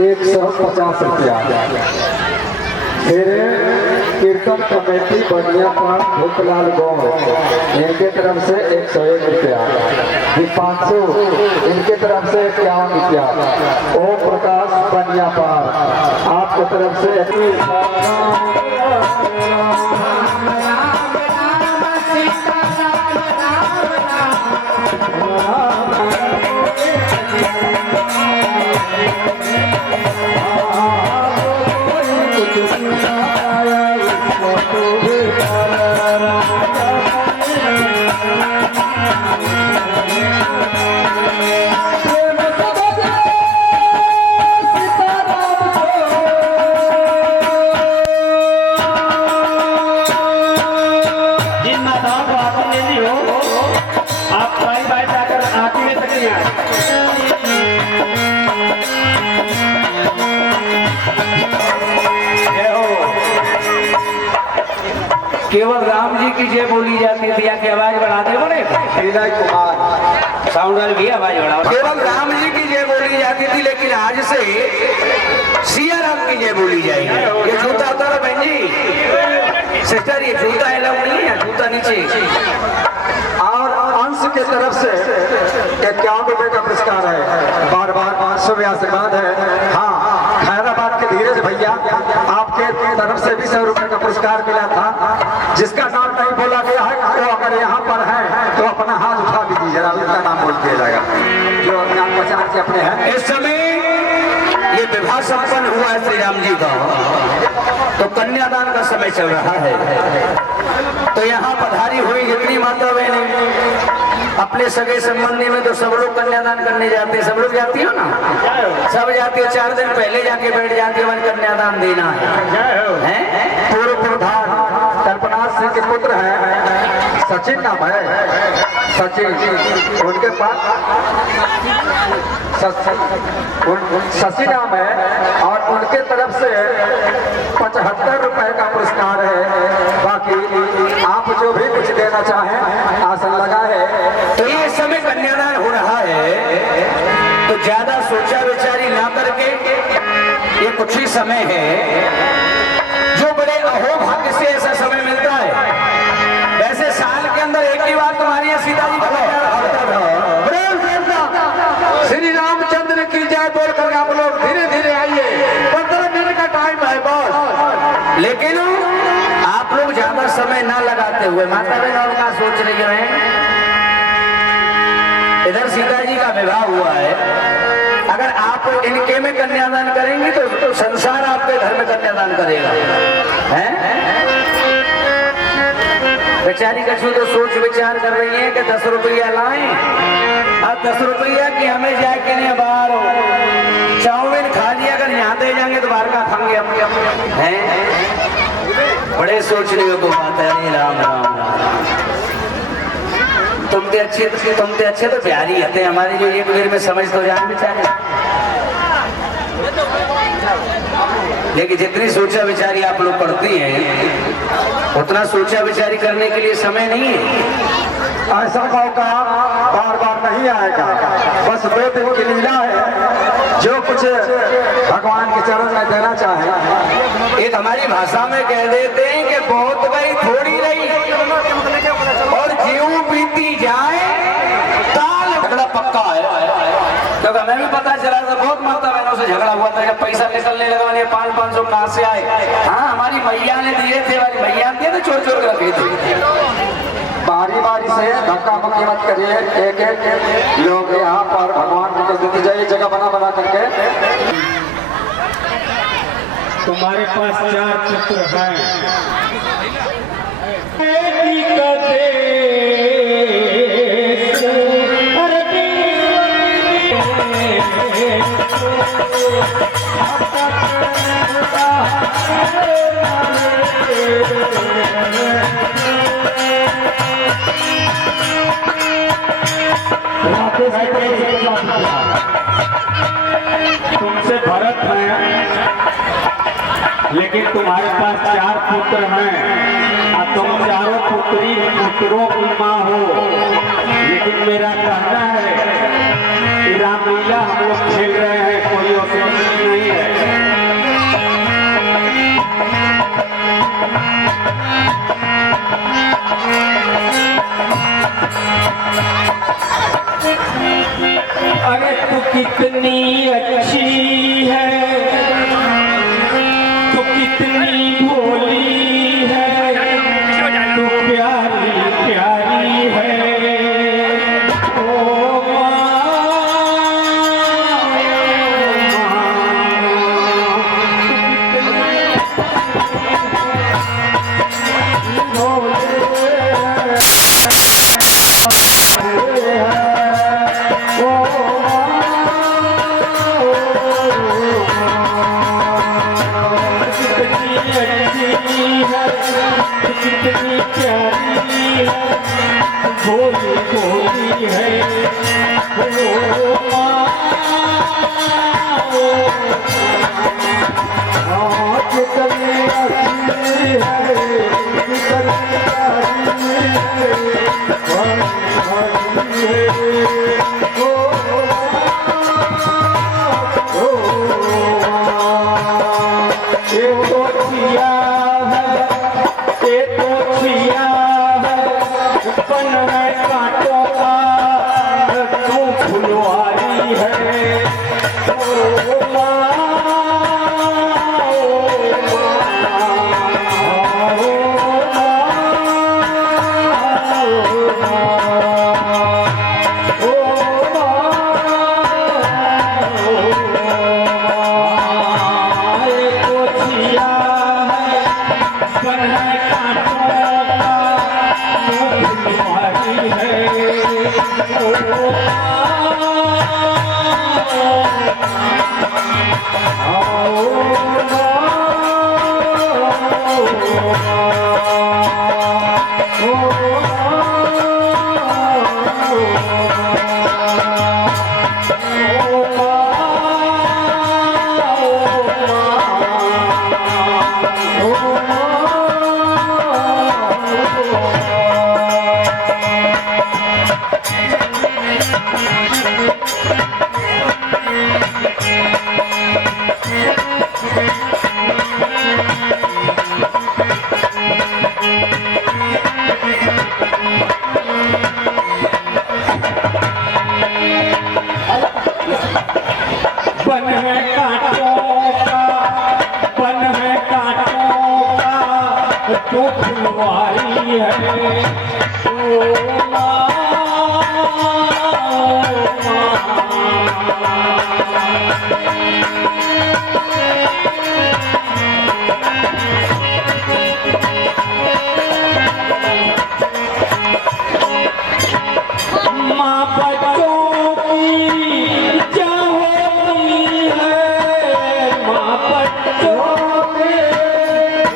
150 रुपया। फिर कीर्तन कमेटी बनियापान भूपलाल गौर इनके तरफ से 101 रुपया। दीपांशु इनके तरफ से 51 रुपया। ओम प्रकाश बनियापान आपकी तरफ से केवल राम जी की जय बोली जाती थी। यहाँ की आवाज बढ़ा दे बोले विनय कुमार साउंड वाले भी आवाज बढ़ा। केवल राम जी की जय बोली जाती थी, लेकिन आज से सिया राम की जय बोली जाएगी। ये जूता उतारो बहन जी, सिस्टर ये जूता अलाउ नहीं है, जूता नीचे। और अंश के तरफ से 51 रुपए का पुरस्कार है। बार बार 500 आशीर्वाद है। हाँ, खैराबाद के धीरज भैया आपके तरफ से भी 100 रुपए का पुरस्कार मिला था, जिसका नाम नहीं बोला गया है। तो अगर यहाँ पर है तो अपना हाथ उठा दीजिए जरा, उनका नाम बोल दिया जाएगा जो नाम पहचान के अपने हैं। इस समय ये विवाह संपन्न हुआ है श्री राम जी का, तो कन्यादान का समय चल रहा है। तो यहाँ पधारी हुई जितनी माता बहनें अपने सगे संबंधी में, तो सब लोग कन्यादान करने जाते हैं। सब लोग जाती हो ना, सब जाती हो। 4 दिन पहले जाके बैठ जाती है, कन्यादान देना है। पूर्व प्रधान कल्पनाथ सिंह के पुत्र हैं, सचिन नाम है, सचिन। उनके पास शशि नाम है और उनके तरफ से 75 रुपए का पुरस्कार है। बाकी आप जो भी कुछ देना चाहें आसन लगा है। तो ये समय कन्यादान हो रहा है, तो ज्यादा सोचा विचारी ना करके ये कुछ ही समय है जो बड़े अहोभाग्य से ऐसा समय मिलता है। वैसे साल के अंदर एक ही बार तुम्हारी सीता जी श्री रामचंद्र की जय बोलकर आप लोग धीरे धीरे आइए, 15 मिनट का टाइम है बॉस। लेकिन आप लोग ज्यादा समय ना लगाते हुए, माता बहन और क्या सोच रही है, इधर सीता जी का विवाह हुआ है। अगर आप इनके में कन्यादान करेंगे तो संसार आपके घर में कन्यादान करेगा, हैं? बेचारी कछु तो सोच विचार कर रही है कि 10 रुपया लाएं, अब 10 रुपया की हमें जाके नहीं बाहर हो चाउमीन खा लिया, अगर यहाँ दे जाएंगे तो बाहर का खाएंगे हम, हैं? बड़े सोचने को बात है। राम राम राम। तुमते अच्छे तो प्यारी होते हमारी, जो एक बेर में समझ तो जान बेचारे। लेकिन जितनी सोचा विचारी आप लोग करती हैं, उतना सोचा विचारी करने के लिए समय नहीं है। ऐसा मौका बार बार नहीं आएगा, बस 2 दिन की लीला है। जो कुछ भगवान के चरण में देना चाहे, एक हमारी भाषा में कह देते हैं कि बहुत गई थोड़ी रही, और जीव बीती जाए ताल झगड़ा पक्का है। क्योंकि हमें भी पता चला था, बहुत माता बहनों से झगड़ा हुआ था, जब पैसा निकलने लगा 500 कहाँ से आए। हाँ, हमारी मैया ने दिए थे, हमारी मैया ने तो चोर चोर कर रखे थे। बारी बारी से धक्का मुक्की मत करिए, एक एक लोग यहाँ पर भगवान को देते जाइए, जगह बना बना करके। तुम्हारे पास 4 पुत्र हैं, तुमसे भरत है, लेकिन तुम्हारे पास 4 पुत्र हैं और तुम चारों पुत्रों की माँ हो। लेकिन मेरा कहना है कि रामलीला हम लोग खेल रहे हैं, कोई औसत नहीं है। अरे तू कितनी अच्छी है, तू कितनी भोली है, तू प्यारी प्यारी है। ओ कितनी प्यारी है, भोली भोली है। ओ माँ, कितनी अच्छी है, कितनी प्यारी है, भोली है। ओ बन है कांटों का, तू फुलवारी है। ओ माँ, ओ फुलवारी है। ओ माँ, माँ बच्चों की जाहोगी है, माँ बच्चों की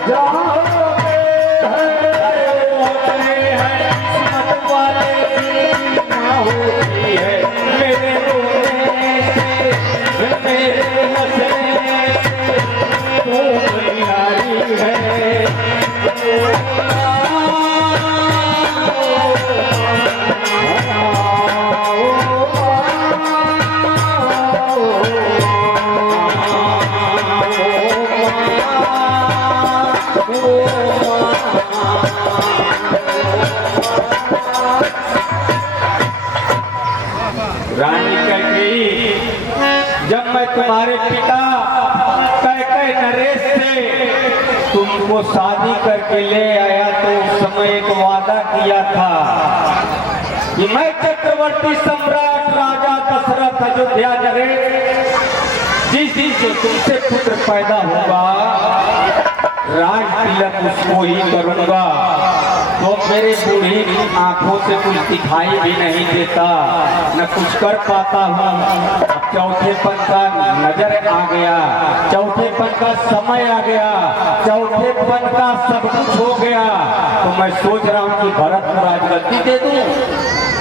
जाहोगी है। किस्मत वाले की माँ होती है, मेरे रोने से, मेरे हंसने से तू बलिहारी है। रानी कह गई, जब मैं तुम्हारे पिता कैकेय नरेश से तुमको शादी करके ले आया तो उस समय एक वादा किया था कि मैं चक्रवर्ती सम्राट राजा दशरथ अयोध्या नरेश जिस दिन से तुमसे पुत्र पैदा होगा राज तिलक उसको ही करूंगा। तो मेरे बूढ़ी आंखों से कुछ दिखाई भी नहीं देता, न कुछ कर पाता हूँ। अब चौथेपन का नजर आ गया, चौथेपन का समय आ गया, चौथेपन का सब कुछ हो गया। तो मैं सोच रहा हूँ कि भरत को राजगद्दी दे दूं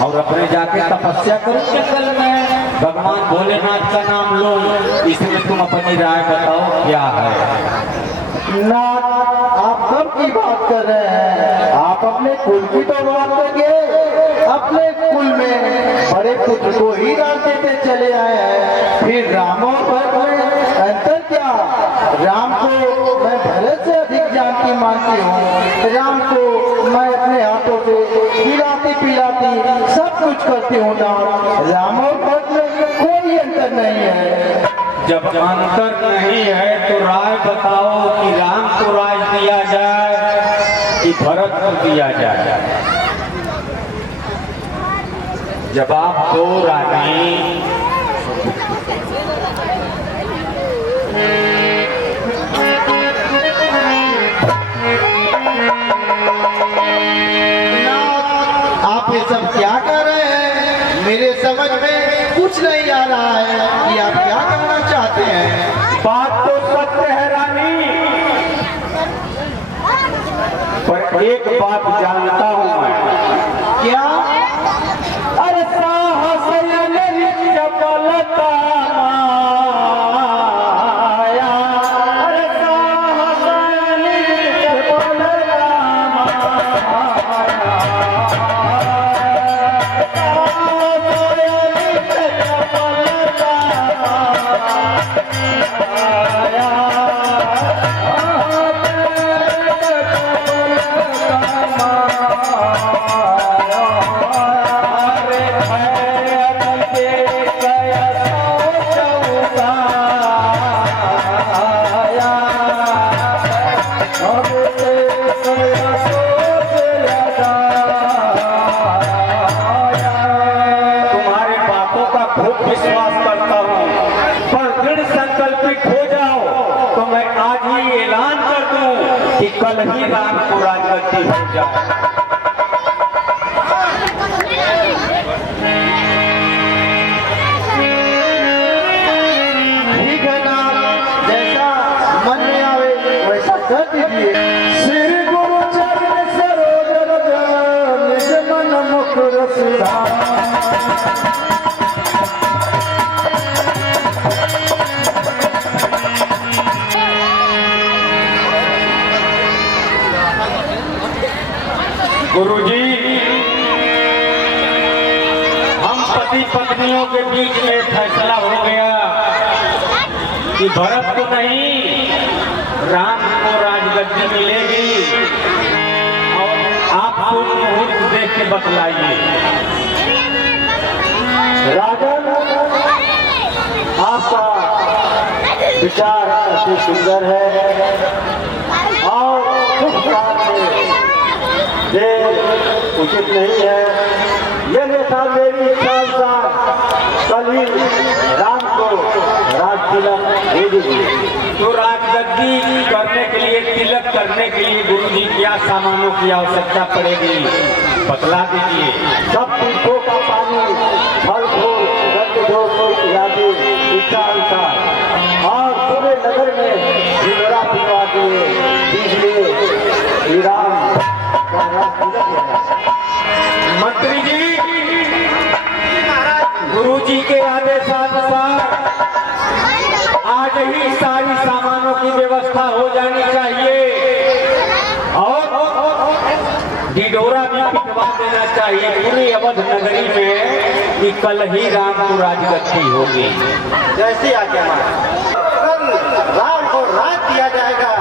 और अपने जाके तपस्या करूं जंगल में, भगवान भोलेनाथ का नाम लो। इसमें तुम अपनी राय बताओ क्या है। नाथ, आप सब की बात कर रहे हैं, आप अपने कुल की तो बात करेंगे। अपने कुल में बड़े पुत्र को ही राज देते चले आए हैं, फिर राम और भरत में अंतर क्या? राम को मैं भरत से अधिक जानती मानती हूँ। राम को मैं अपने हाथों से खिलाती पिलाती सब करती हूँ नाथ, राम और भक्त में कोई अंतर नहीं है। जब अंतर नहीं है तो राय बताओ कि राम को राज दिया जाए कि भरत को दिया जाए। जवाब दो रानी। आप ये सब क्या कर रहे हैं? मेरे समझ में कुछ नहीं आ रहा है कि आप क्या करना चाहते हैं। बात तो सत्य है रानी, पर एक बात जानता हूं मैं। क्या? अरे साहस चपलता माया, अरे साहस चपलता तुम्हारे बातों का खूब विश्वास करता हूँ, पर दृढ़ संकल्पित हो जाओ तो मैं आज ही ऐलान कर दूं कि कल ही राम को राजगद्दी हो जाए। ठीक है ना, जैसा मन में आवे वैसा कर दीजिए। श्री गुरु चरण सरोज रज निज मन मुकुर सुधार। गुरुजी, हम पति पत्नियों के बीच में फैसला हो गया कि भरत को नहीं राम को राजगद्दी मिलेगी, और आप शुभ मुहूर्त देख के बतलाइए। राजन, आपका विचार अति सुंदर है और शुभ काम में देर उचित नहीं है। ये नेता मेरी इच्छा अनुसार कल ही राम को राज तिलक दे दीजिए। तो राजगद्दी करने के लिए, तिलक करने के लिए गुरुजी क्या सामानों की आवश्यकता पड़ेगी बतला दीजिए। सब तीर्थों का पानी, फल फूल, गंध आदि इच्छा अनुसार, और पूरे नगर में हिंदरा पिलवा दिए दीजिए। श्री राम का राज तिलक होगा। मंत्री जी, गुरुजी के आदेशानुसार आज ही सारी सामानों की व्यवस्था हो जानी चाहिए और ढिढोरा भी पिटवा देना चाहिए पूरी अवध नगरी में कि कल ही राम को राजगद्दी होगी। जैसे आज्ञा कल राम को राज दिया जाएगा।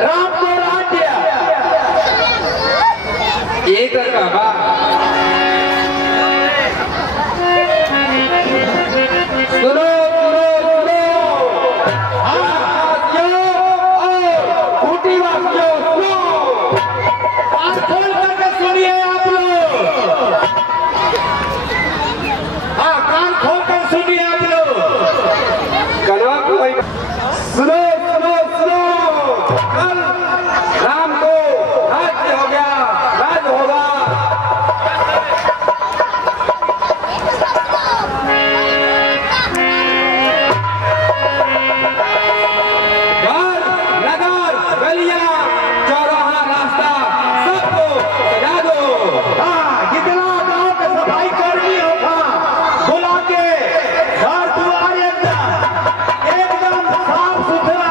राम को राज दिया एक कहा। सुनो खोल करके सुनिए आप लोग। हाँ, कान खोल कर सुनिए आप लोग। कलवा को सुनो सुनो सुनो, कल राम को राज्य हो गया, राज होगा। नगर गलियां चौराहा रास्ता सबको सजा दो। हाँ, जितना गांव के सफाई कर्मी होगा बुला के घर द्वार एकदम साफ सुथरा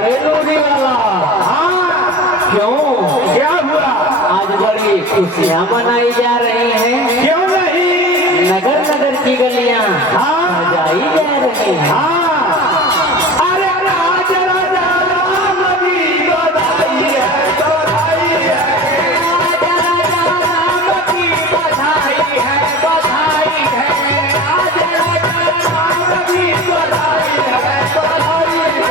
अरे नूरी वाला, हाँ क्यों? क्या हुआ? आज बड़ी खुशियाँ मनाई जा रही हैं। क्यों नहीं? नगर नगर की गलियाँ हाँ। सजाई जा रही हैं। हाँ, अरे राज राजा राम की बधाई है, बधाई है। राज राजा राम की बधाई है, बधाई है। राज राजा राम की बधाई है, बधाई है।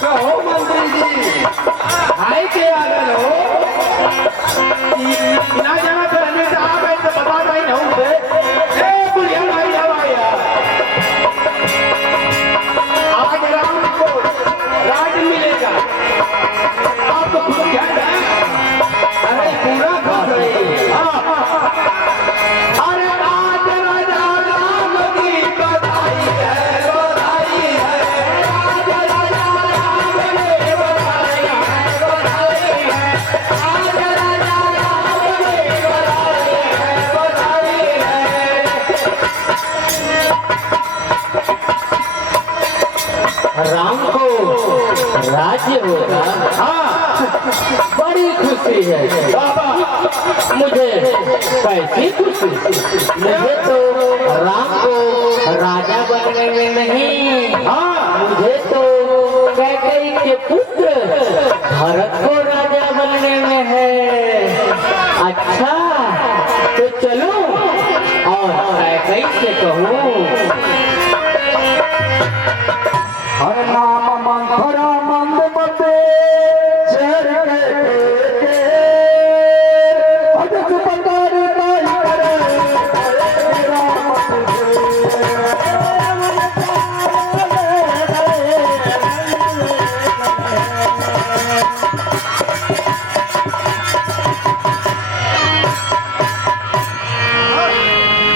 कहो मंत्री जी, हाय के आ गए हो? ना जाना तो रहने से आप ऐसे बता नहीं ना उसे। ए बुढ़िया भाई हवाया, आज राम को राज मिलेगा। आप तो खुद क्या है? अरे पूरा खुश रहिए। अरे आज राजा राम की बधाई है, बधाई है। आज राजा राम की बधाई है, बधाई है। आज राजा राम की बधाई है, बधाई है। राम को राज्य होगा, हाँ बड़ी खुशी है। बाबा, मुझे कैसी खुशी? मुझे तो राम को राजा बनने में नहीं, हाँ मुझे तो कैकेयी के पुत्र भरत को राजा बनने में है। अच्छा, तो चलो और कैकेयी से कहूँ, हर नाम मंथरा मंद मते चर के अजस पकार ताई करे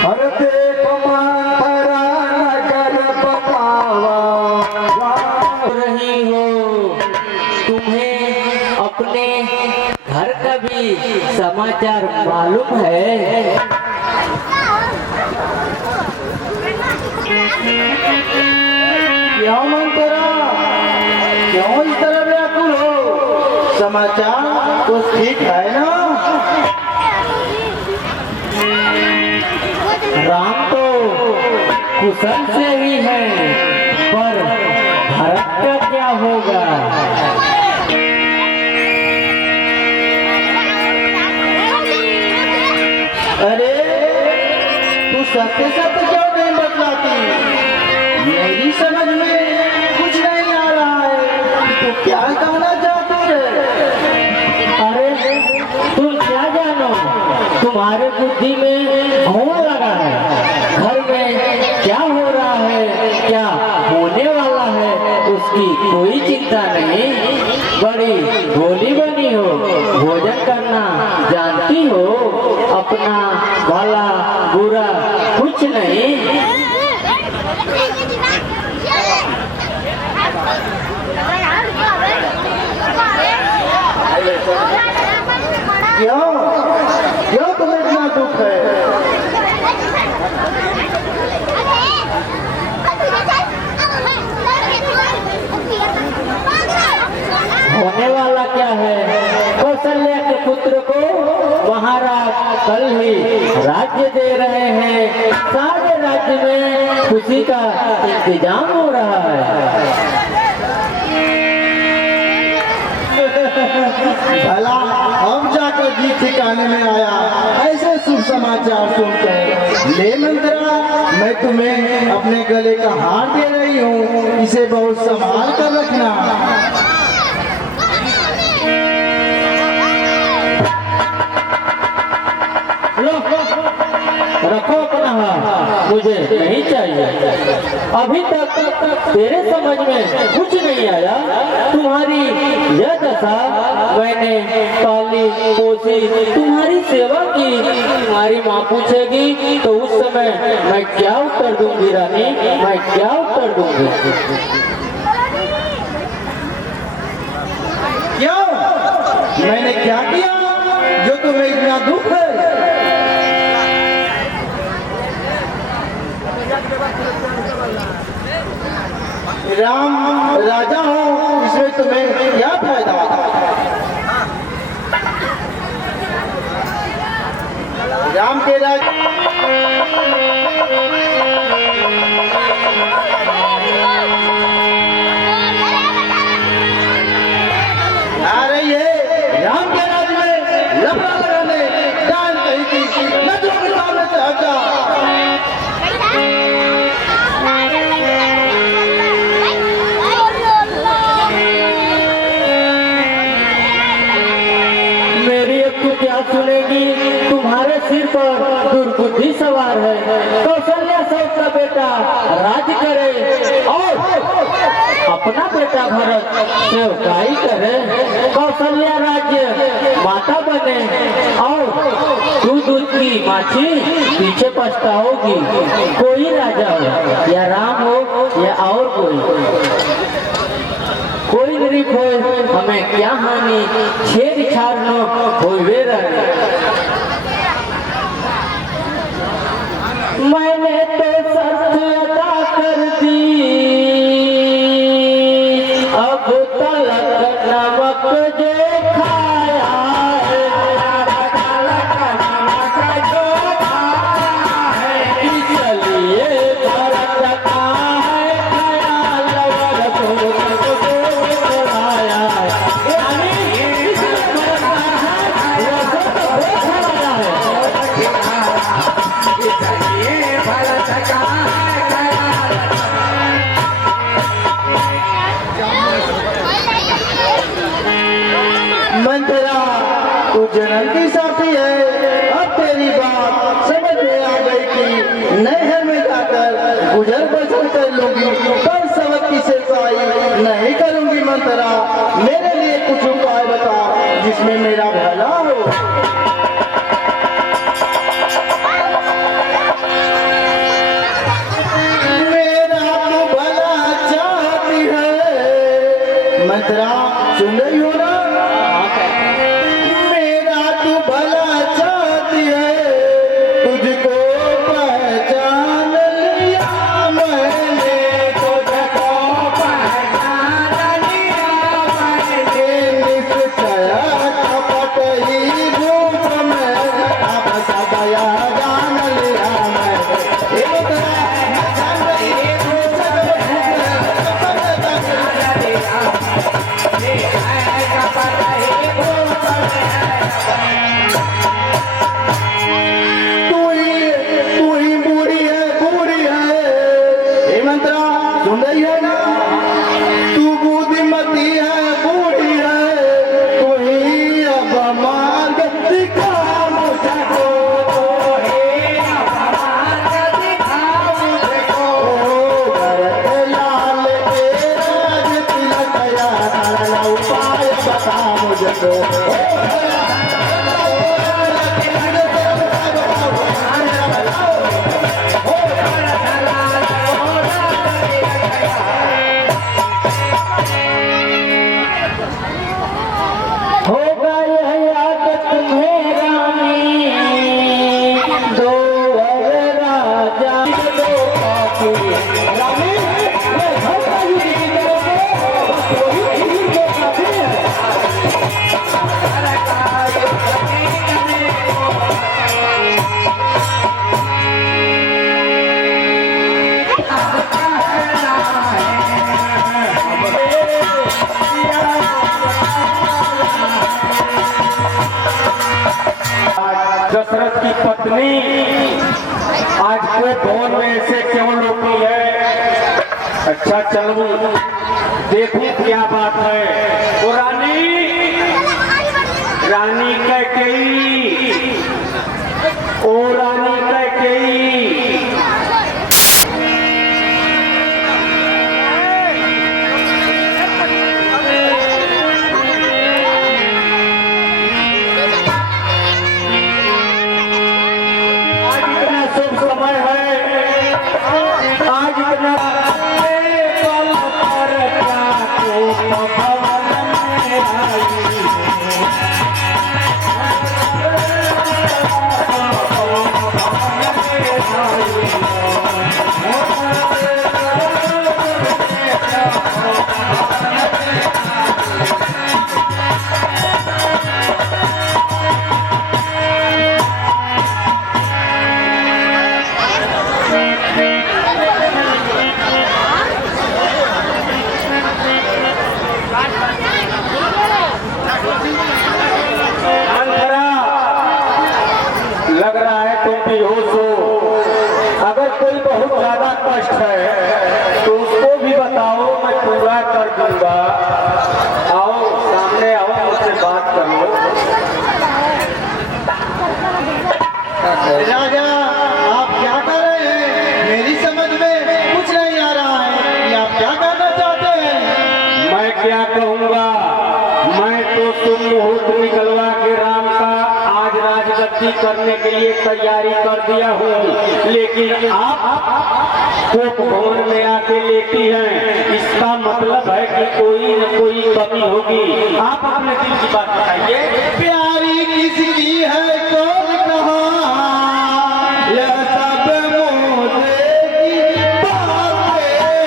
हर देख मंथरा नगर बतावा रही हो, तुम्हें अपने घर का भी समाचार मालूम है? क्यों मंत्रा, क्यों इस तरह व्याकुल हो? समाचार तो ठीक है ना? राम तो कुशल से ही है, पर भरत का क्या होगा? अरे तू सत्य सत्य क्यों नहीं बतलाती? मेरी समझ में कुछ नहीं आ रहा है। तू क्या कहना चाहती है? अरे तुम क्या जानो, तुम्हारे बुद्धि में धुआं लगा है। घर में क्या हो रहा है, क्या होने वाला है, उसकी कोई चिंता नहीं। बड़ी भोली बनी हो, भोजन करना जानती हो, अपना भला बुरा कुछ नहीं। क्यों क्यों तुम्हें इतना दुख है? होने वाला क्या है? कौशल्या के पुत्र को महाराज कल ही राज्य दे रहे हैं। सारे राज्य में खुशी का इंतजाम हो रहा है। भला अब जाकर जी ठिकाने में आया ऐसे शुभ समाचार सुनकर। ले मंत्रा, मैं तुम्हें अपने गले का हार दे रही हूँ, इसे बहुत संभाल कर रखना। लो, रखो अपना हाथ, मुझे नहीं चाहिए। अभी तक तेरे समझ में कुछ नहीं आया। तुम्हारी यह दशा मैंने पाली पोसी, तुम्हारी सेवा की। तुम्हारी माँ पूछेगी तो उस समय मैं क्या उत्तर दूंगी रानी, मैं क्या उत्तर दूंगी? क्यों? मैंने क्या किया जो तुम्हें इतना दुख है? राम राजा हो, इसमें तुम्हें क्या फायदा? राम के राज आ रही है राम के राज में लफड़ा लगाने जान कही थी नजरों के सामने से हट जा। मेरी अब तू क्या सुनेगी? तुम्हारे सिर पर दुर्बुद्धि सवार है। कौशल्या सब का बेटा राज करे और अपना बेटा भरत सेवकाई करे। कौशल्या राज्य माता बने और तू दूध की माछी पीछे पछताओगी। कोई राजा हो या राम हो या और कोई गरीब हो, हमें क्या हानि छेड़छाड़ न होवे रहे। मैंने तो शर्त अदा कर दी, अब तलक नमक जो खाया है, चलिए भरत का है ख्याल, मंत्रा तू जन्म की साथी है। अब तेरी बात समझ में आ गई कि नहर में जाकर गुजर बसर कर लूंगी, पर सबक की सेवकाई नहीं करूंगी। मंत्रा मेरे लिए कुछ उपाय बता जिसमें मेरा भला हो। मेरा तो भला चाहती है। मंत्रा सुन रही हो ना? मेरा तू भला चाहती है, तुझको पहचान लिया मैंने, तुझको पहचान लिया मैंने। निश्चय कपट ही रूप में अब सब यह जान लिया मैंने। तू ही बूढ़ी है। हे मंत्रा सुन रही है ना? तू बुद्धिमती है, बूढ़ी है। तू ही अब मार्ग दिखा मुझको, तू ही अब मार्ग दिखा मुझको। भरत लाल के राज तिलक या उपाय बता मुझको। होगा यह याद तुम्हें रानी, दो वर राजा दो पापी। रानी मैं घर का ही नहीं करोगे, कोई नहीं दो पापी है। दशरथ की पत्नी आज को भवन में ऐसे क्यों लौटी है? अच्छा चलूं देखूं क्या बात है। ओ रानी कैकेयी, ओ रानी कैकेयी। शुभ समय है आज इतना पल पर भवन में आई। बेहोश हो, अगर कोई बहुत ज्यादा कष्ट है तो उसको भी बताओ, मैं पूरा कर दूंगा। आओ सामने आओ, मुझसे बात कर लो। राजा आप क्या कर रहे हैं? मेरी समझ में कुछ नहीं आ रहा है कि आप क्या करना चाहते हैं। मैं क्या कहूँगा, मैं तो तुम मुहूर्त निकलवा के राम का आज राजगद्दी करने के लिए तैयारी कर दिया हूँ, लेकिन आप कोप भवन में आके लेटी हैं, इसका मतलब है कि कोई न कोई कमी होगी। आप अपने दिल की बात बताइए। प्यारी किसकी है कौन कहा, यह सब मोहरे की बातें हैं,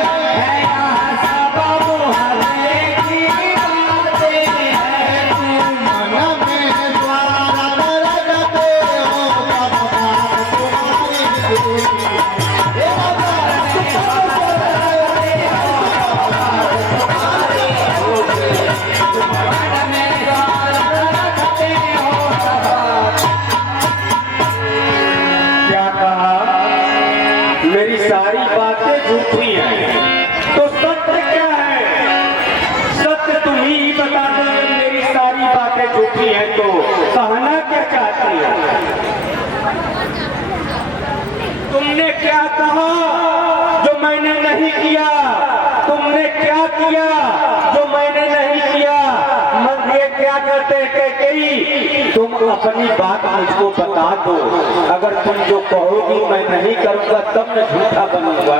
यह सब मोहरे की बातें हैं। तुम मन में द्वारा लगते हो, कब बात तुम्हारी ये क्या कहा? मेरी सारी बातें झूठी हैं, तो सत्य क्या है? सत्य तुम ही बता दो। मेरी सारी बातें झूठी हैं तो कहना क्या चाहती हो? तुमने क्या कहा जो मैंने नहीं किया? तुमने क्या किया जो मैंने नहीं किया? मन ये क्या करते कैकेयी, तुम अपनी बात मुझको बता दो। अगर तुम जो कहोगी मैं नहीं करूंगा तब मैं झूठा बनूंगा।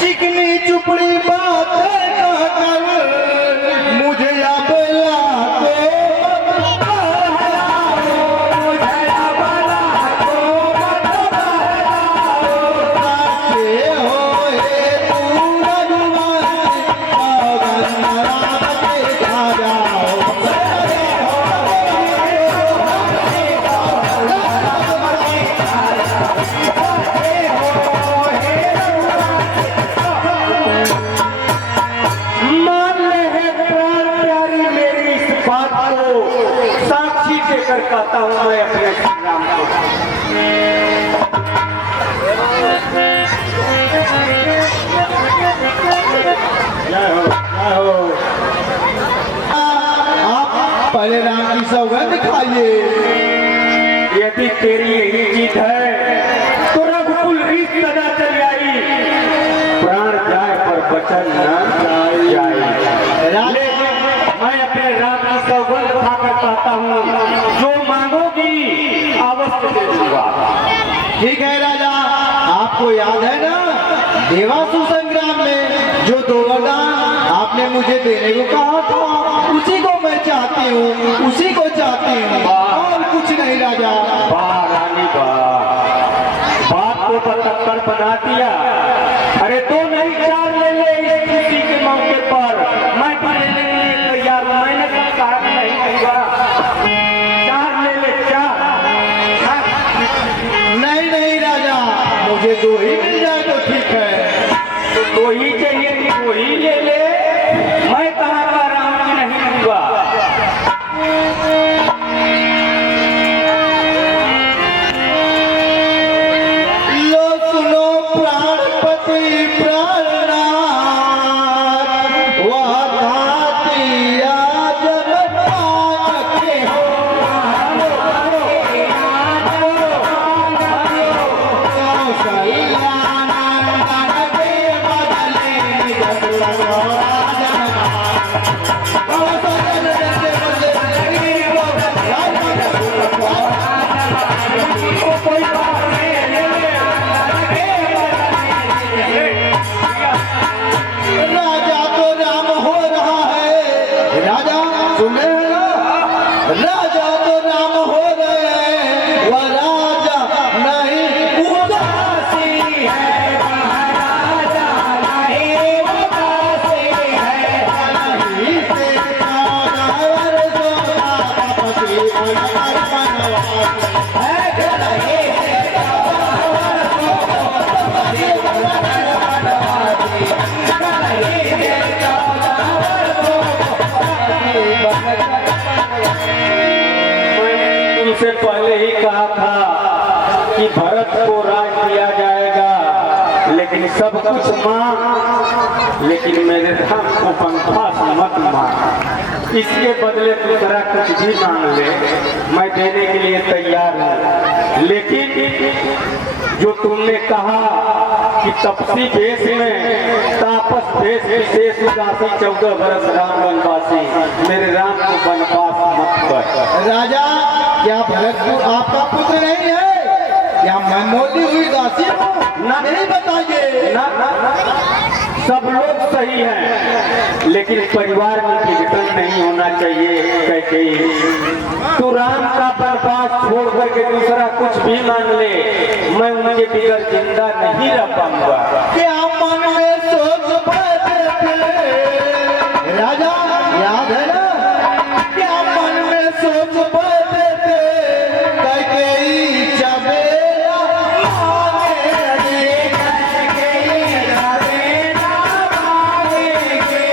चिकनी चुपड़ी बातें कहकर मुझे अब लाके मत बहलाओ, मुझे अब लाके मत बहलाओ। साचे होए तू रघुवंश, पवन राम के खा जाओ। मान ले है प्राण प्यारी मेरी इस बात को, साक्षी देकर कहता हूँ मैं अपने श्री राम को। जय हो, जय हो। आप पहले राम की सौगंध खाइए। यदि तेरी यही जीत है तो रघुकुल रीत सदा चली आई, प्राण जाए पर बचन न जाए। लेकिन मैं अपने राम की सौगंध खाकर कहता हूँ, जो मांगोगी अवश्य दे दूंगा। ठीक है राजा, आपको याद है ना देवासुर संग्राम में जो 2 वरदान आपने मुझे देने को कहा था, उसी को मैं चाहती हूँ, उसी को चाहती हूँ, और कुछ नहीं राजा। वाह रानी वाह, बात को पतक्कर बना दिया। अरे तो नहीं 4 ले ले इस खुशी के मौके पर, मैं तो लेने के लिए तैयार हूँ। मैंने तो कहा नहीं दूंगा, 4 ले ले 4। नहीं नहीं राजा, मुझे 2 ही मिल जाए तो ठीक है। तो 2 ही चाहिए कि 2 ही ले ले, मैं कहाँ कह रहा हूँ कि नहीं दूंगा। लो सुनो प्राणपति प्राणनाथ, वह धाती आज के हो। राजा तो राम हो रहा है, राजा सुने हैं ना? राजा तो राम हो रहे हैं, वह राजा नहीं उदासी है, राजा नहीं उदासी है। नहीं से कानवर सोनापति बनकर बनवासी है, नहीं से कानवर सोनापति बनकर बनवासी, नहीं से कानवर सोनापति बनकर बनवासी। मैंने तुमसे पहले ही कहा था कि भरत को राज दिया जाएगा, लेकिन सब कुछ मांग, लेकिन मेरे राम को पंखास मत मांग। इसके बदले दूसरा कुछ भी मांग ले, मैं देने के लिए तैयार हूँ। लेकिन जो तुमने कहा कि तपसी भेष में तापस भेष विशेष उदासी 14 बरस राम वनवासी, मेरे राम को वनवास मत कर। राजा, क्या भरतपुर आपका पुत्र नहीं है? क्या मैं मोटी हुई दासी हूँ? ना, नहीं बताइए। ना, सब लोग सही हैं, लेकिन परिवार में विघटन नहीं होना चाहिए। कैकेयी, तू राम का वनवास छोड़ करके दूसरा कुछ भी मान ले, मैं उनके बिगड़ जिंदा नहीं रह पाऊंगा। क्या मन में सोच बैठे थे? राजा, याद है ना? क्या मन में सोच बैठे थे? कैकेयी चबेला मांगेगी, कैकेयी चबेला मांगेगी,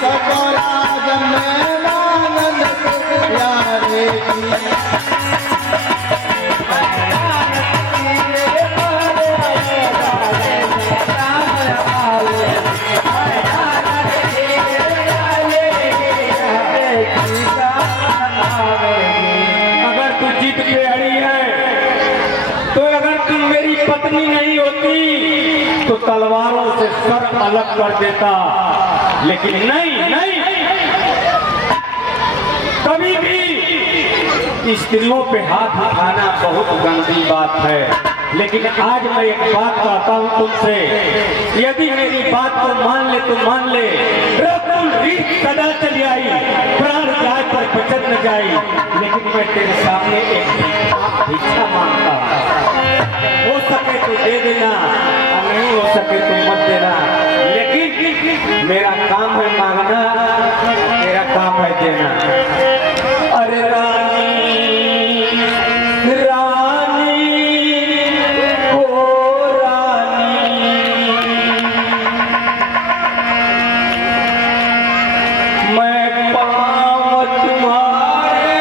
सब राज में मानन प्यारेगी। अगर तू जीत पे अड़ी है, तो अगर तुम मेरी पत्नी नहीं होती तो तलवारों से सर अलग कर देता, लेकिन नहीं नहीं, कभी भी स्त्रियों पे हाथ उठाना बहुत गंदी बात है। लेकिन आज मैं एक बात कहता हूँ तुमसे, यदि मेरी बात को मान ले तो मान ले, रकुल रीत सदा चली आई, प्राण जाए पर बचत न जाई, लेकिन मैं तेरे सामने एक भिक्षा मांगता हूँ। हो सके तो दे देना, और नहीं हो सके तो मत देना, लेकिन मेरा काम है मांगना, मेरा काम है देना। अरे रानी, रानी ओ रानी, मैं पाँव तुम्हारे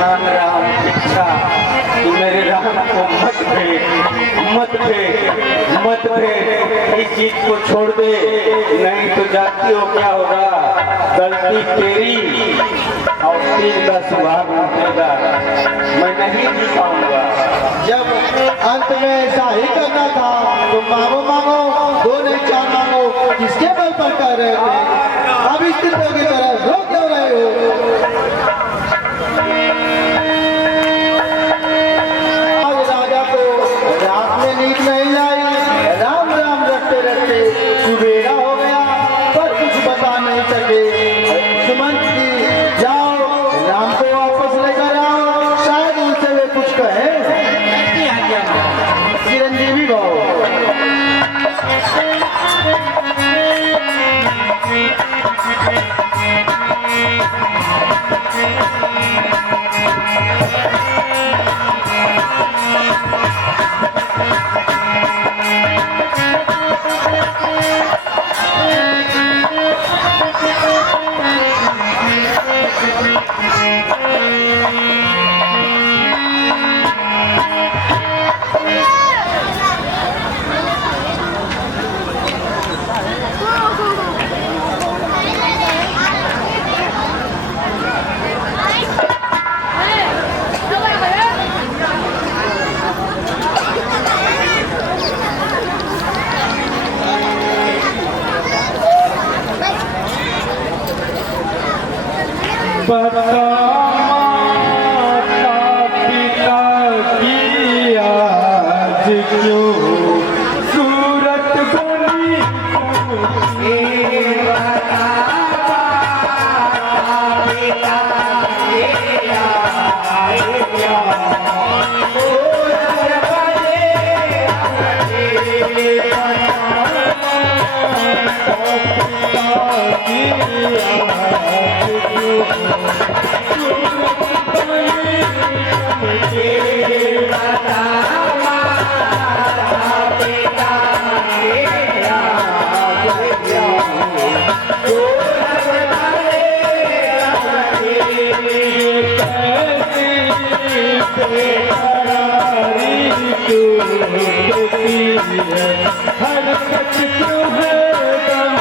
मांग रहा हूँ भिक्षा, तू मेरे राम को मत भेज, इस चीज को छोड़ दे, नहीं तो जानती हो क्या होगा, गलती तेरी और तीन का सुहाग उठेगा, मैं नहीं जी पाऊंगा। जब अंत में ऐसा ही करना था तो मांगो मांगो, दो नहीं चार मांगो, किसके बल पर कर रहे थे? अब स्त्रियों की तरह रोक क्यों रहे हो? राजा को रात में नींद नहीं आई, राम राम रखते रखते सुबेरा हो गया, पर कुछ बता नहीं सके। सुमंत की जाओ बता माता पिता की आज क्यों सूरत बनी हरकत क्यों है दम हरकत क्यों है दम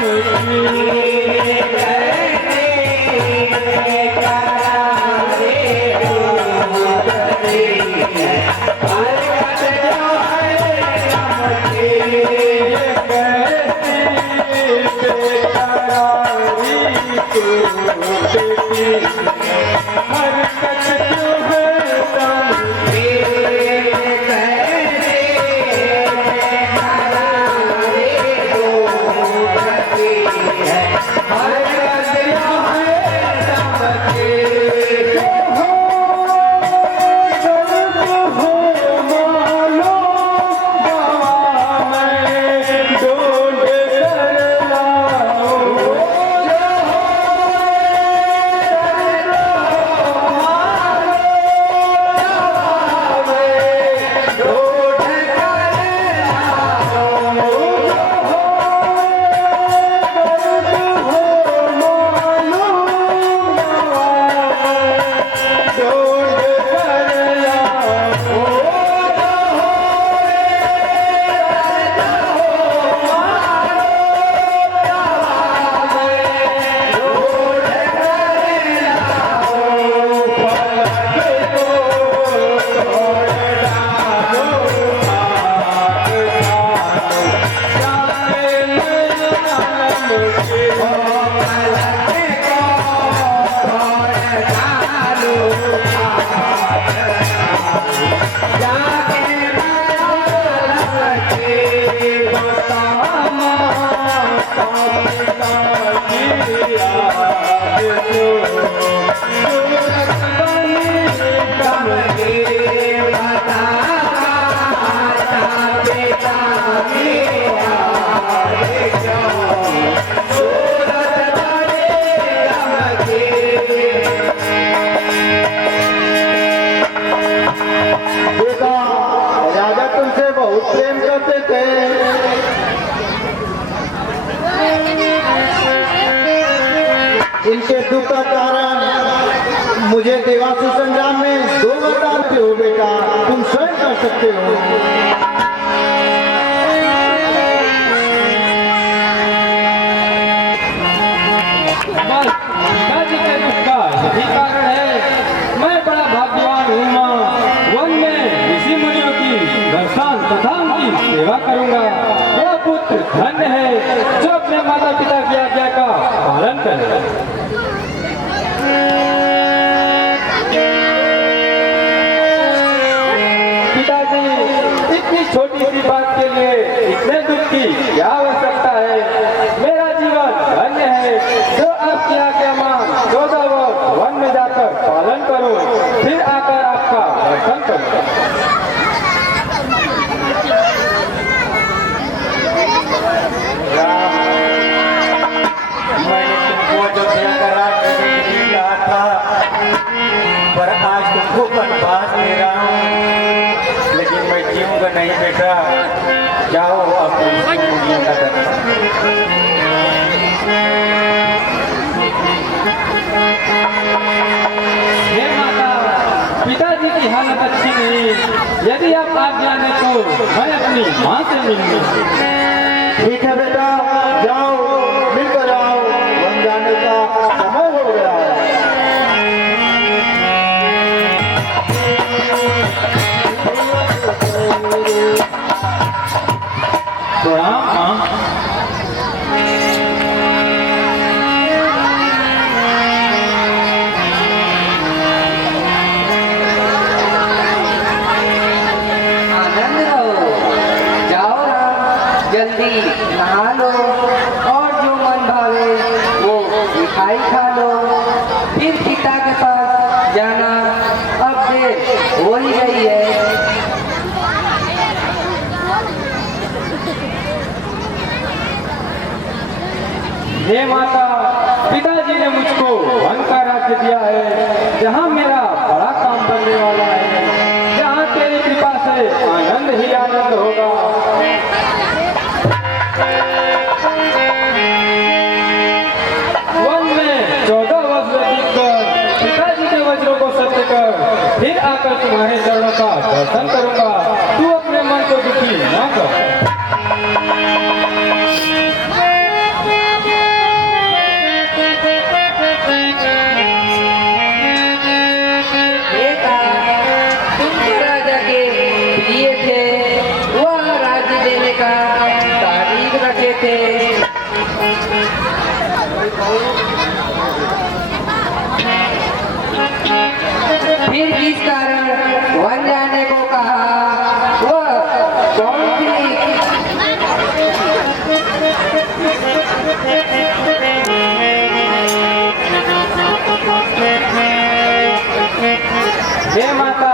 राजा तुमसे बहुत प्रेम करते थे। इनके दुख का कारण मुझे देवासुर संग्राम में 2 बताते हो बेटा, तुम स्वयं कर सकते हो। बस पिताजी के दुख का यही कारण है। मैं बड़ा भाग्यवान हूँ माँ, वन में ऋषि मुनियों की दर्शन तथा उनकी सेवा करूँगा। मेरा पुत्र धन्य है जो अपने माता पिता की आज्ञा का पालन करे। पिताजी, इतनी छोटी सी बात के लिए इतने दुख की क्या आवश्यकता है? मेरा जीवन धन्य है जो आपकी आज्ञा मान 14 वर्ष वन में जाकर पालन करूं, फिर आकर आपका दर्शन करूं। मैंने तुमको अयोध्या का राज्य दिया था, पर आज तुमको बनवास दे रहा हूँ, लेकिन मैं जीऊंगा नहीं बेटा। जाओ अब दुनिया का दर्शन। हालत अच्छी नहीं। यदि आप आज्ञा दें तो मैं अपनी माँ से मिलूंगा। ठीक है बेटा, जाओ मिलकर आओ, वन जाने का समय हो गया है। प्रणाम माँ। आनंद रहो, जाओ राम, जल्दी नहा लो और जो मन भावे वो मिठाई खा लो, फिर पिता के पास जाना। अब देर हो ही गई है। हे माता, पिताजी ने मुझको वन का राज्य दिया है, जहाँ मेरा बड़ा काम बनने वाला है, जहाँ तेरी कृपा से आनंद ही आनंद होगा। वन में 14 वज्र जीतकर पिताजी के वज्रों को सत्य कर फिर आकर तुम्हारे चरणों का दर्शन करूंगा। तू अपने मन को दुखी न कर। बेटा, तुम तो राजा के प्रिय थे, वह राज्य देने का तारीख रखे थे। फिर किस कारण वन जाने को कहा? वह कौन थी? हे माता,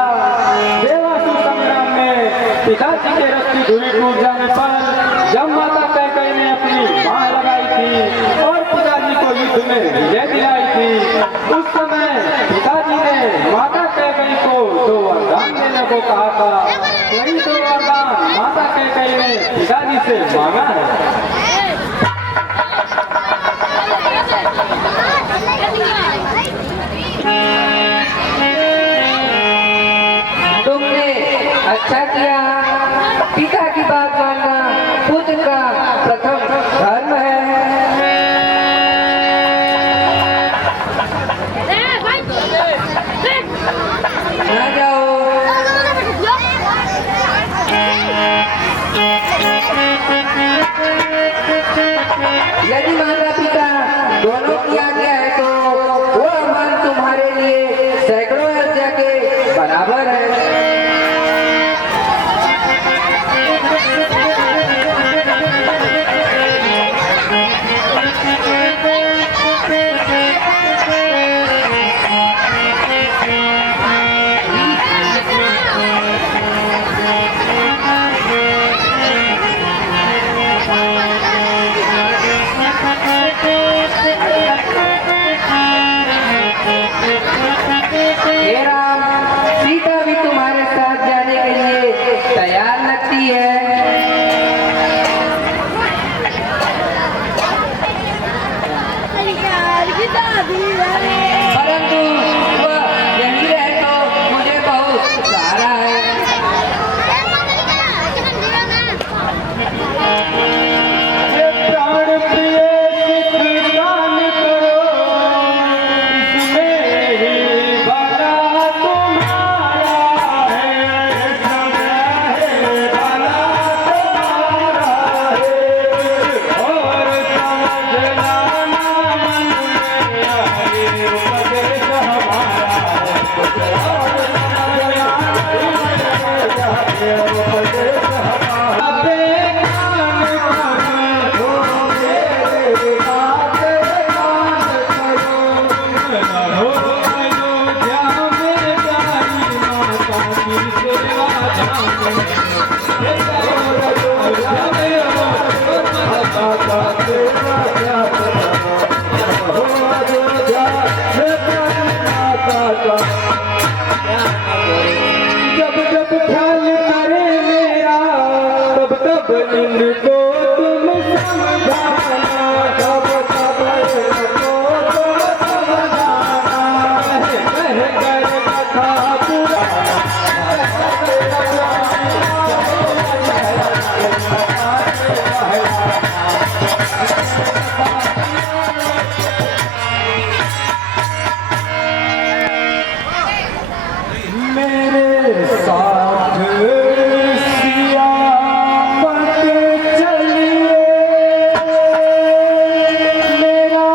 देवासुर संग्राम में पिताजी के रथ की धुरी टूट जाने पर जब माता कैकेयी ने अपनी बाह लगाई थी और पिताजी को युद्ध में विजय दिलाई थी, उस समय पिताजी ने माता कैकेयी को 2 वरदान देने को कहा था। वही 2 वरदान माता कैकेयी ने पिताजी से मांगा है। तुमने अच्छा किया। पिता की बात मानना पुत्र का प्रथम धर्म है। ना जाओ। यदि माता पिता दोनों की आज्ञा है तो वह मान तुम्हारे लिए सैकड़ों यज्ञ के बराबर है। हे राम, सीता भी तुम्हारे साथ जाने के लिए तैयार लगती है। परंतु वह यहीं रहे तो मुझे बहुत सहारा है। ये प्राण प्रिय सिख दान करो, इसमें ही भला तुम्हारा है, भला तुम्हारा है। और समझना ना मन में आए, उपदेश हमारा है। और समझना उपदेश हमारा। बेकान करो, मेरे बात मान करो। रहो अयोध्या में जाई माता की सेवा जाने। हे करो अयोध्या में रहो, माता का सेवा जाने। रहो अयोध्या में जाई माता का। जब जब ख्याल करे मेरा, तब तब इनको तुम समझाना, तब तब इनको तुम समझाना। कह कर कथा पुराना, साथ सियामत चलिए, मेरा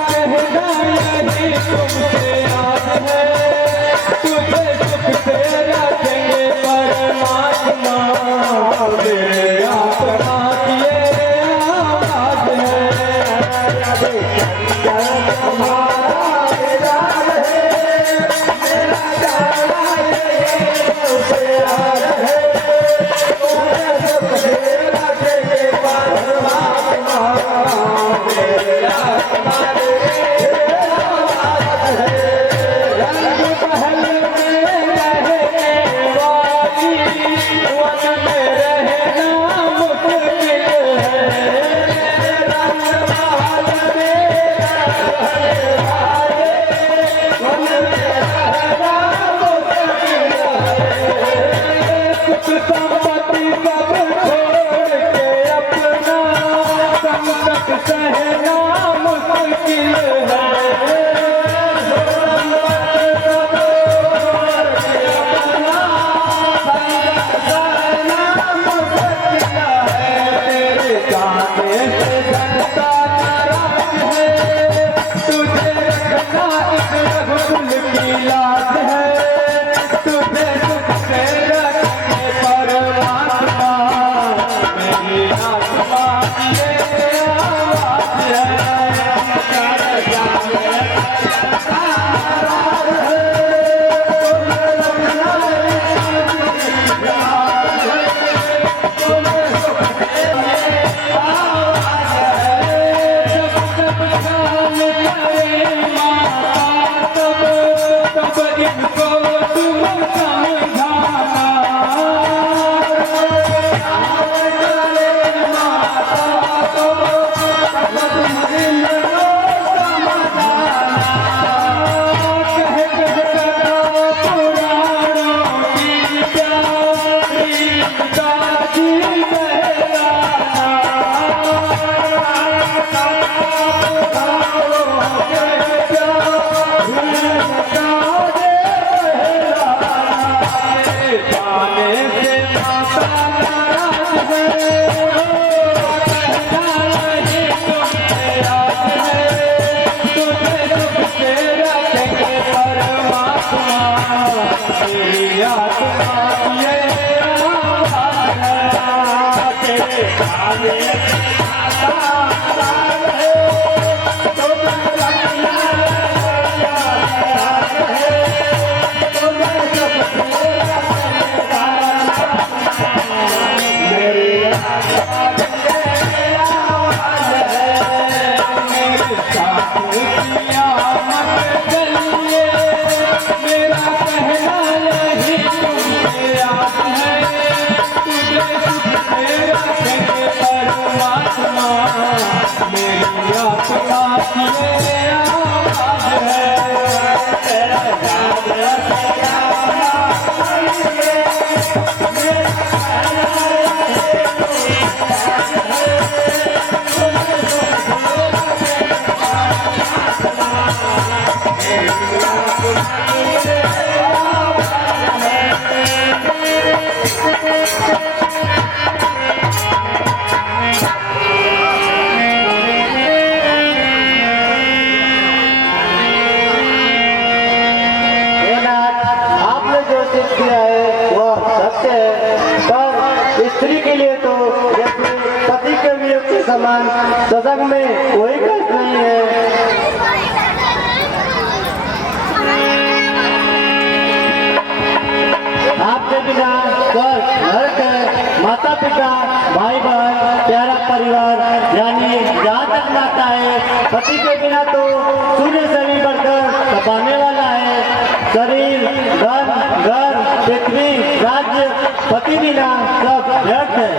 कहना यही तुमसे आज है, तुझे सुख से रखने परमात्मा मेरा स्त्री के लिए तो जैसे पति के वियोग के समान सजग में कोई कष्ट नहीं है। आपके बिना स्वर्ग नरक है। माता पिता भाई बहन प्यारा परिवार यानी जहाँ तक माता है, पति के बिना तो सूर्य से भी बढ़कर तपाने वाला है। शरीर धन घर पृथ्वी राज्य पति बिना सब व्यर्थ है।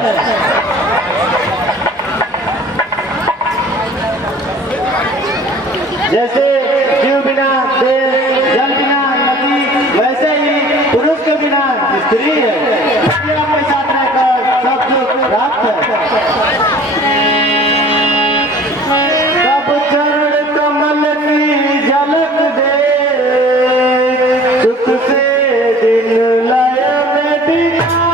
जैसे जीव बिना देह, जल बिना नदी, वैसे ही पुरुष के बिना स्त्री है। इसलिए अपने साथ रहकर सब सुख प्राप्त है। सब चरण कमल की झलक दे, सुख से दिन लय में बिताओ,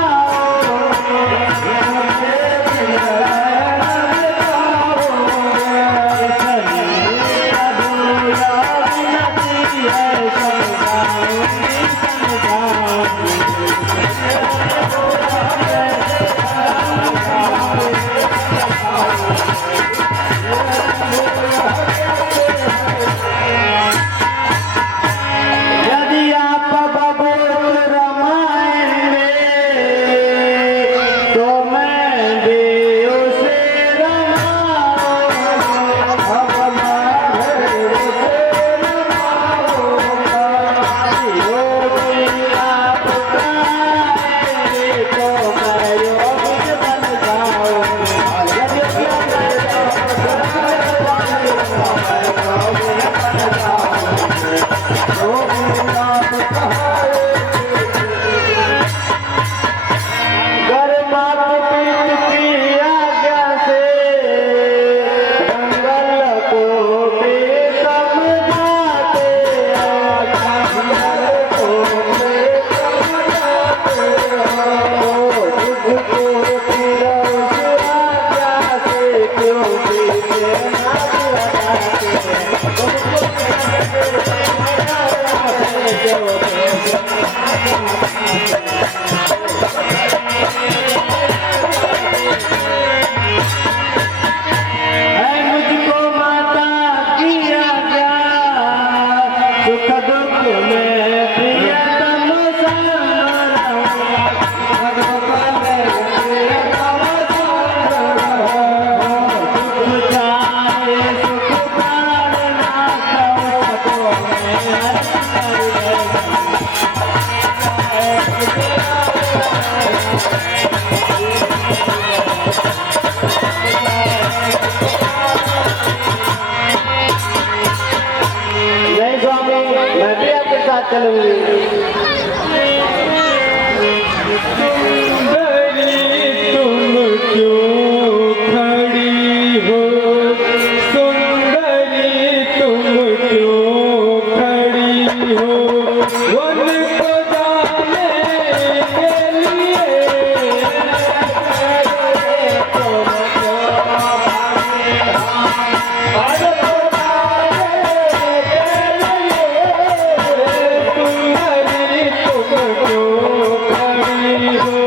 यदि आप बबूत रामायण में, तो मैं भी उसे रमाऊंगा। योगी आप गाएंगे तो मैं योगी बन जाऊंगा। घर मात पीत की आज्ञा से जंगल को भी समझाते हैं। जंगल को भी समझाते हैं। तुझको फिर उस आज्ञा से क्यों पीछे ना हटाते हैं। है मुझको माता की आज्ञा, सुख दुख में प्रियतम संग रहूं। सुख चाहे सुख प्राण नाथ, सबको मैं हरि नहीं स्वामी, मैं भी आपके साथ चलूंगी। तुम क्यों खड़ी हो सुंदरी, तुम क्यों खड़ी हो वन को जाने के लिए। सुंदरी तुम क्यों खड़ी हो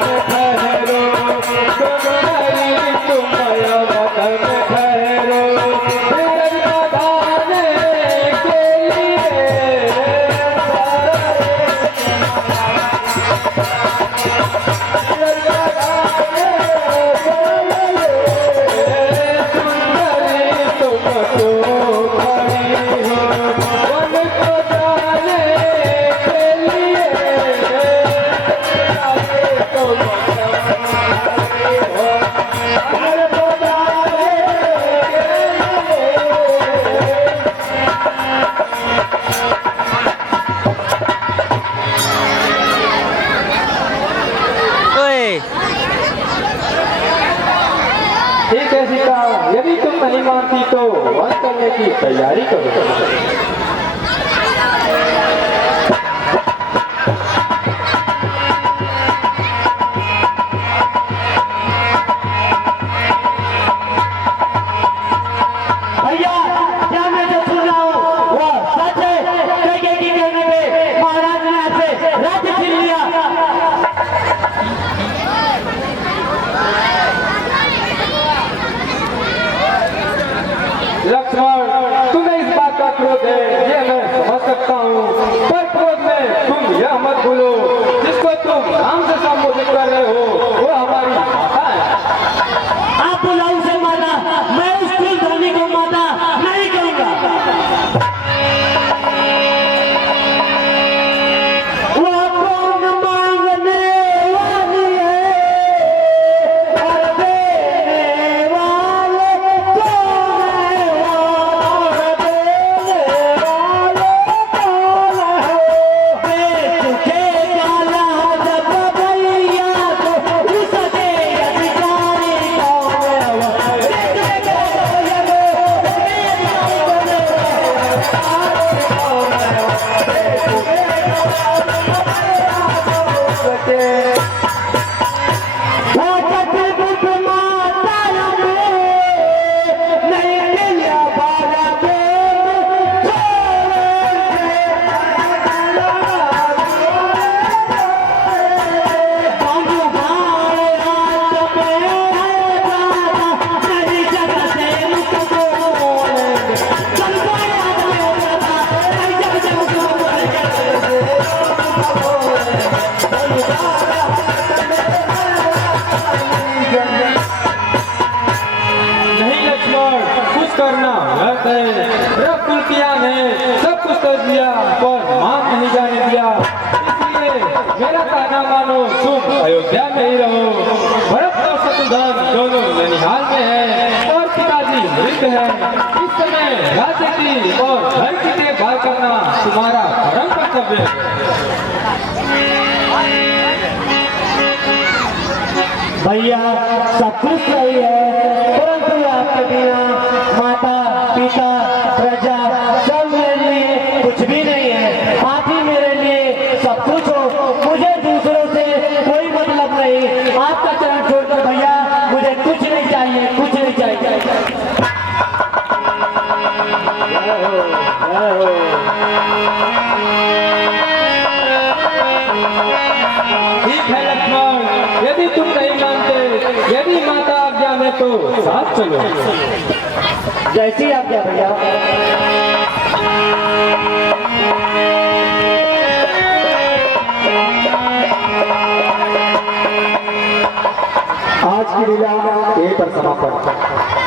में ठहरो, तुम्हारी तुम अवध में ठहरो, फिर बधाने के लिए ठीक है सीता, यदि तुम नहीं मानती तो वन करने की तैयारी करो। भैया क्या मैं जो सुन रहा हूँ वो सच है? कैकेयी की कहने पे महाराज ने आपसे राज्य छीन लिया। लक्ष्मण, तुम्हें इस बात का क्रोध है, ये मैं समझ सकता हूँ, पर क्रोध में तुम यह मत भूलो, जिसको तुम नाम से संबोधित कर रहे हो वो हमारी माता है। आप बुलाओ उसे माता, मैं उस कुलधनी को माता नहीं कहूँगा। वो कौन मांगने वाली है और देने वाले कौन है? और देने वाले कौन है? बेच के काला जब भैया तो उसके अधिकारी कौन है? नहीं लक्ष्मण, कुछ करना व्यर्थ है। रब कुलतिया ने सब कुछ कर दिया पर मान नहीं जाने दिया, इसलिए मेरा कहना मानो, तुम अयोध्या में ही रहो। भरत और शत्रुघ्न दोनों ननिहाल में हैं और पिताजी मृत हैं। इस समय राज्य की और घर की देखभाल करना तुम्हारा परम कर्तव्य है। भैया सब कुछ सही है, परंतु आपके बिना माता पिता प्रजा सब मेरे लिए कुछ भी नहीं है। आप ही मेरे लिए सब कुछ हो, मुझे दूसरों से कोई मतलब नहीं। आपका चरण छोड़कर भैया मुझे कुछ नहीं चाहिए, कुछ नहीं चाहिए। जय हो, जय हो। ठीक है लक्ष्मण, यदि तुम नहीं मानते, यदि माता आज्ञा में तो साथ चलो। जैसी आज्ञा भैया। आज की लीला यहीं पर समापन।